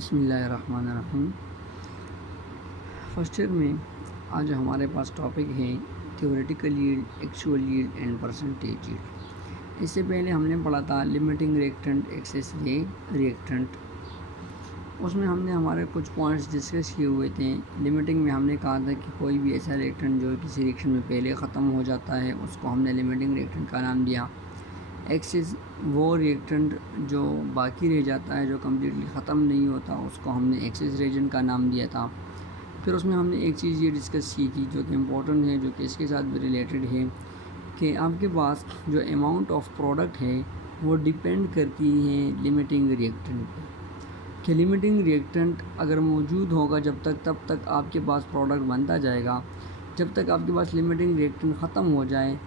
बिस्मिल्लाहिर्रहमानिर्रहीम। First year में आज हमारे पास टॉपिक है theoretical yield, actual yield and percentage yield. इससे पहले हमने पढ़ा था लिमिटिंग रिएक्टेंट, एक्सेस रिएक्टेंट। उसमें हमने हमारे कुछ पॉइंट्स डिस्कस किए हुए थे। लिमिटिंग में हमने कहा था कि कोई भी ऐसा रिएक्टेंट जो किसी रिएक्शन में पहले ख़त्म हो जाता है उसको हमने लिमिटिंग रिएक्टेंट का नाम दिया। एक्सेस वो रिएक्टेंट जो बाकी रह जाता है, जो कम्प्लीटली ख़त्म नहीं होता, उसको हमने एक्सेस रिएजेंट का नाम दिया था। फिर उसमें हमने एक चीज़ ये डिस्कस की थी जो कि इम्पोर्टेंट है, जो कि इसके साथ भी रिलेटेड है, कि आपके पास जो अमाउंट ऑफ प्रोडक्ट है वो डिपेंड करती है लिमिटिंग रिएक्टेंट पे। कि लिमिटिंग रिएक्टेंट अगर मौजूद होगा जब तक, तब तक आपके पास प्रोडक्ट बनता जाएगा। जब तक आपके पास लिमिटिंग रिएक्टेंट ख़त्म हो जाए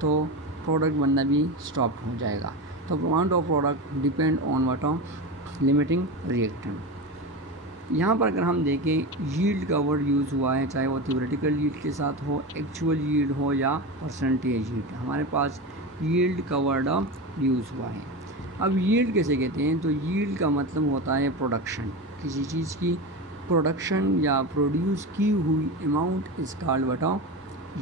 तो प्रोडक्ट बनना भी स्टॉप हो जाएगा। तो amount of product depend on what of limiting reactant. यहाँ पर अगर हम देखें यील्ड का वर्ड यूज़ हुआ है, चाहे वो थ्योरेटिकल यील्ड के साथ हो, एक्चुअल यील्ड हो या परसेंटेज यील्ड, हमारे पास यील्ड का वर्ड यूज़ हुआ है। अब यील्ड कैसे कहते हैं? तो यील्ड का मतलब होता है प्रोडक्शन, किसी चीज़ की प्रोडक्शन या प्रोड्यूस की हुई amount is called what of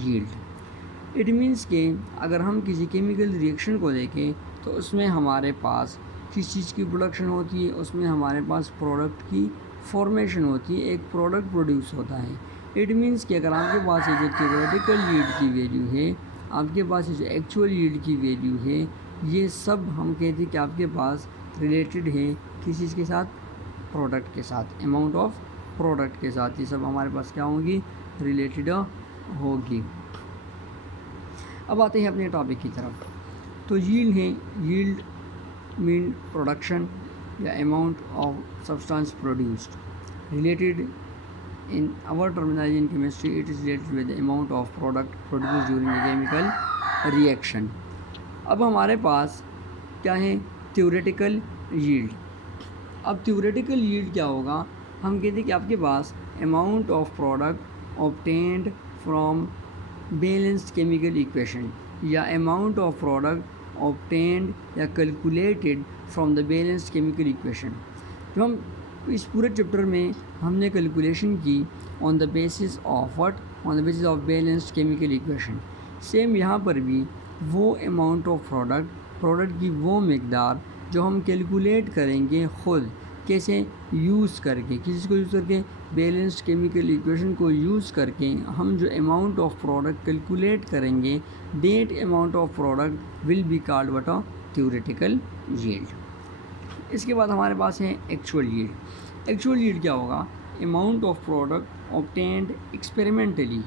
yield. It means कि अगर हम किसी केमिकल रिएक्शन को देखें तो उसमें हमारे पास किस चीज़ की प्रोडक्शन होती है, उसमें हमारे पास प्रोडक्ट की फॉर्मेशन होती है, एक प्रोडक्ट प्रोड्यूस होता है। इट मीन्स कि अगर आपके पास ये जो थ्योरेटिकल यील्ड की वैल्यू है, आपके पास ये जो एक्चुअल यील्ड की वैल्यू है, ये सब हम कहते हैं कि आपके पास रिलेटेड है किस चीज़ के साथ? प्रोडक्ट के साथ, अमाउंट ऑफ प्रोडक्ट के साथ। ये सब हमारे पास क्या होगी? रिलेटेड होगी। अब आते हैं अपने टॉपिक की तरफ। तो यील्ड है, यील्ड मीन प्रोडक्शन या amount of substance produced. Related in our terminology in chemistry, it is related with the amount of product produced during the chemical reaction. अब हमारे पास क्या है? Theoretical yield. अब थ्योरेटिकल यील्ड क्या होगा? हम कहते हैं कि आपके पास amount of product obtained from balanced chemical equation या अमाउंट ऑफ प्रोडक्ट ऑब्टेन्ड या calculated from the balanced chemical equation. जो हम इस पूरे चैप्टर में हमने कैलकुलेशन की on the basis of what? On the basis of balanced chemical equation. Same यहाँ पर भी वो अमाउंट ऑफ प्रोडक्ट की वो मकदार जो हम कैलकुलेट करेंगे ख़ुद, कैसे? यूज़ करके, किसी को यूज़ करके, बैलेंस्ड केमिकल इक्वेशन को यूज़ करके हम जो अमाउंट ऑफ प्रोडक्ट कैलकुलेट करेंगे, that amount of product will be called what of? Theoretical yield. इसके बाद हमारे पास है एक्चुअल यील्ड। एक्चुअल यील्ड क्या होगा? Amount of product obtained experimentally.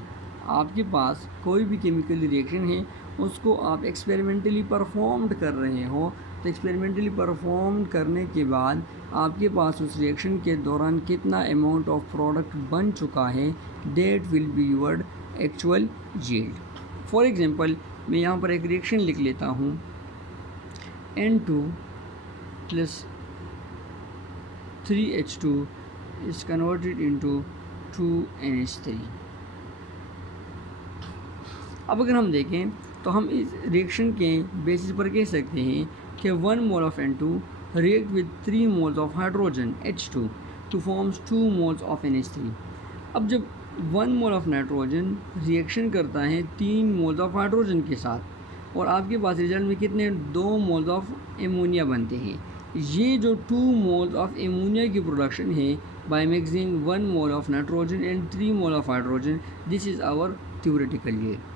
आपके पास कोई भी केमिकल रिएक्शन है, उसको आप एक्सपेरिमेंटली परफॉर्म्ड कर रहे हो, तो एक्सपेरिमेंटली परफॉर्म करने के बाद आपके पास उस रिएक्शन के दौरान कितना अमाउंट ऑफ प्रोडक्ट बन चुका है, that will be your actual yield. For example मैं यहाँ पर एक रिएक्शन लिख लेता हूँ, N2 + 3H2 is converted into 2NH3। अब अगर हम देखें तो हम इस रिएक्शन के बेसिस पर कह सकते हैं कि 1 mole of N2 react with 3 moles of hydrogen H2 to forms 2 moles of NH3। अब जब 1 मोल ऑफ नाइट्रोजन रिएक्शन करता है 3 मोल्स ऑफ हाइड्रोजन के साथ और आपके पास रिजल्ट में कितने? 2 मोल्स ऑफ एमोनिया बनते हैं। ये जो 2 मोल्स ऑफ एमोनिया की प्रोडक्शन है by mixing 1 mole of nitrogen and 3 mole of hydrogen, this is our theoretical yield.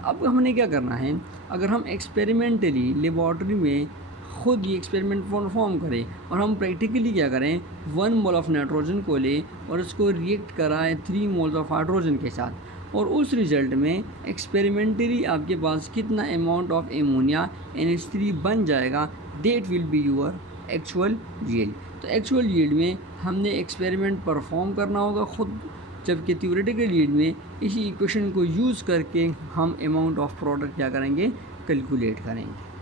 अब हमने क्या करना है? अगर हम एक्सपेरिमेंटली लेबॉर्ट्री में खुद ये एक्सपेरिमेंट परफॉर्म करें और हम प्रैक्टिकली क्या करें? 1 मोल ऑफ नाइट्रोजन को लें और उसको रिएक्ट कराएं 3 मोल्स ऑफ हाइड्रोजन के साथ, और उस रिज़ल्ट में एक्सपेरिमेंटली आपके पास कितना अमाउंट ऑफ एमोनिया NH3 बन जाएगा, that will be your actual yield. तो एक्चुअल यील्ड में हमने एक्सपेरिमेंट परफॉर्म करना होगा खुद, जबकि थ्योरेटिकल यील्ड में इसी इक्वेशन को यूज़ करके हम अमाउंट ऑफ प्रोडक्ट क्या करेंगे? कैलकुलेट करेंगे।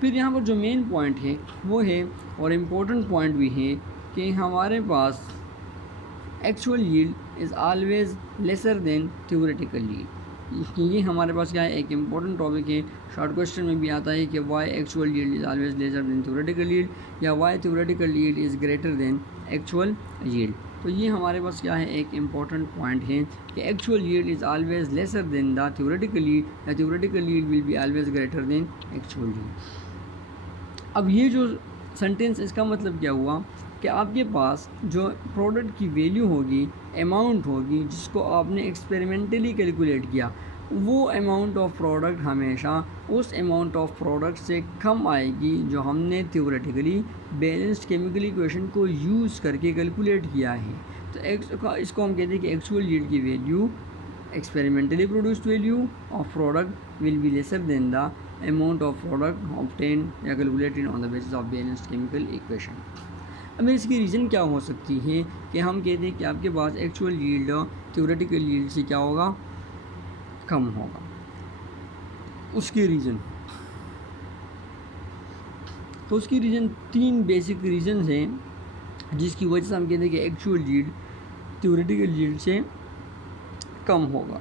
फिर यहाँ पर जो मेन पॉइंट है वो है, और इम्पोर्टेंट पॉइंट भी है, कि हमारे पास actual yield is always lesser than theoretical yield. ये हमारे पास क्या है? एक इम्पोर्टेंट टॉपिक है। शॉर्ट क्वेश्चन में भी आता है कि why actual yield is always lesser than theoretical yield, या why theoretical yield is greater than actual yield. तो ये हमारे पास क्या है, एक इम्पॉर्टेंट पॉइंट है कि actual yield is always lesser than the theoretical yield, the theoretical yield will be always greater than actual yield. अब ये जो सेंटेंस, इसका मतलब क्या हुआ कि आपके पास जो प्रोडक्ट की वैल्यू होगी, अमाउंट होगी जिसको आपने एक्सपेरिमेंटली कैलकुलेट किया, वो अमाउंट ऑफ प्रोडक्ट हमेशा उस अमाउंट ऑफ प्रोडक्ट से कम आएगी जो हमने थ्योरेटिकली बैलेंस्ड केमिकल इक्वेशन को यूज़ करके कैलकुलेट किया है। तो इसको हम कहते हैं कि एक्चुअल यील्ड की value, experimentally produced value of product will be lesser than the amount of product obtained या calculated on the basis of balanced chemical equation. अब इसकी रीज़न क्या हो सकती है कि हम कहते हैं कि आपके पास एक्चुअल यील्ड थ्योरेटिकल यील्ड से क्या होगा, कम होगा। उसके रीज़न, तो उसकी रीज़न 3 बेसिक रीज़न हैं जिसकी वजह से हम कहते हैं कि एक्चुअल यील्ड थ्योरेटिकल यील्ड से कम होगा।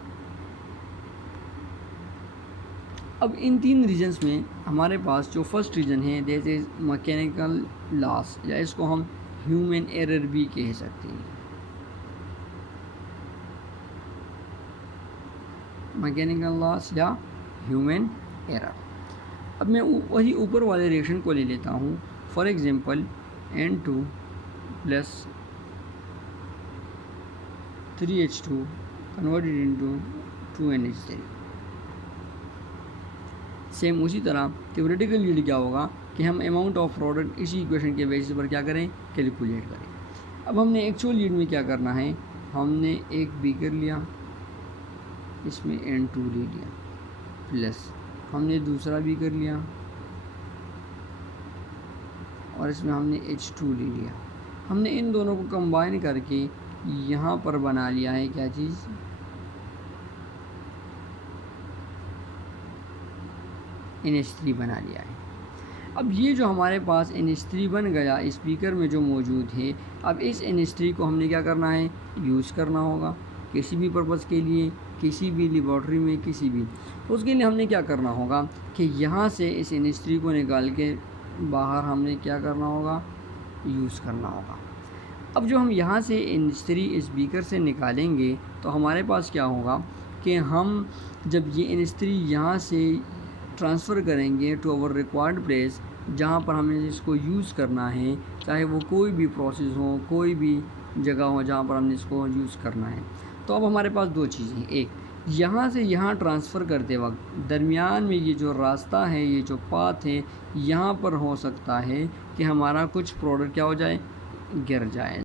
अब इन 3 रीजन्स में हमारे पास जो फर्स्ट रीज़न है दैट इज़ मैकेनिकल लॉस, या इसको हम ह्यूमन एरर भी कह सकते हैं। मैकेनिकल लॉस या ह्यूमन एरर। अब मैं वही ऊपर वाले रिएक्शन को ले लेता हूँ। For example N2 plus 3H2 converted into 2NH3। Same उसी तरह थ्योरेटिकल यील्ड क्या होगा कि हम अमाउंट ऑफ प्रोडक्ट इसी इक्वेशन के बेसिस पर क्या करें, कैलकुलेट करें। अब हमने एक्चुअल यील्ड में क्या करना है, हमने एक बीकर लिया, इसमें N2 ले लिया, प्लस हमने दूसरा बीकर लिया और इसमें हमने H2 ले लिया। हमने इन दोनों को कंबाइन करके यहाँ पर बना लिया है क्या चीज़, NH3 बना लिया है। अब ये जो हमारे पास NH3 बन गया इस बीकर में जो मौजूद है, अब इस NH3 को हमने क्या करना है, यूज़ करना होगा किसी भी पर्पज़ के लिए, किसी भी लेबॉर्ट्री में, किसी भी। तो उसके लिए हमने क्या करना होगा कि यहाँ से इस NH3 को निकाल के बाहर हमने क्या करना होगा, यूज़ करना होगा। अब जो हम यहाँ से NH3 इस बीकर से निकालेंगे तो हमारे पास क्या होगा कि हम जब ये NH3 यहाँ से ट्रांसफ़र करेंगे टू आवर रिक्वायर्ड प्लेस, जहाँ पर हमें इसको यूज़ करना है, चाहे वो कोई भी प्रोसेस हो, कोई भी जगह हो जहाँ पर हमने इसको यूज़ करना है। तो अब हमारे पास 2 चीज़ें, एक यहाँ से यहाँ ट्रांसफ़र करते वक्त दरमियान में ये जो रास्ता है, ये जो पाथ है, यहाँ पर हो सकता है कि हमारा कुछ प्रोडक्ट क्या हो जाए, गिर जाए।